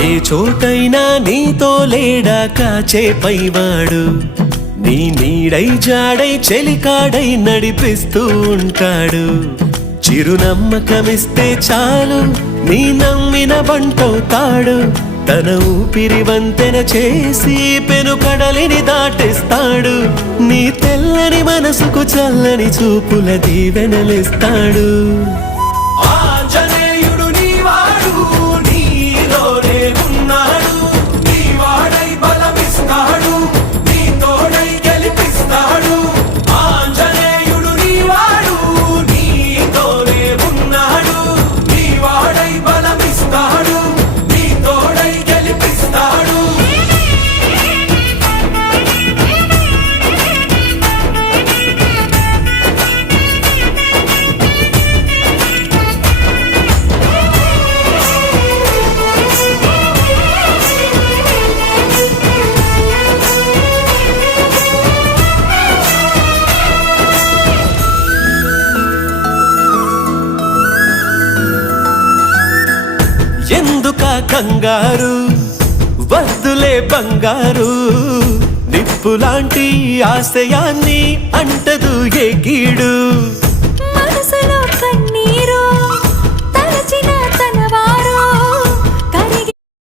ఏ చోటైనా నీతో లేడా కాచే పైవాడు, నీ నీడై జాడై చెలికాడై నడిపిస్తూ ఉంటాడు. చిరునమ్మకమిస్తే చాలు నీ నమ్మిన బంటవుతాడు. తన ఊపిరి వంతెన చేసి పెను కడలిని దాటిస్తాడు. నీ తెల్లని మనసుకు చల్లని చూపుల దీవెనలిస్తాడు. ఎందుకా కంగారు, వద్దులే బంగారు, నిప్పులాంటి ఆశయాన్ని అంటదు ఏ కీడు.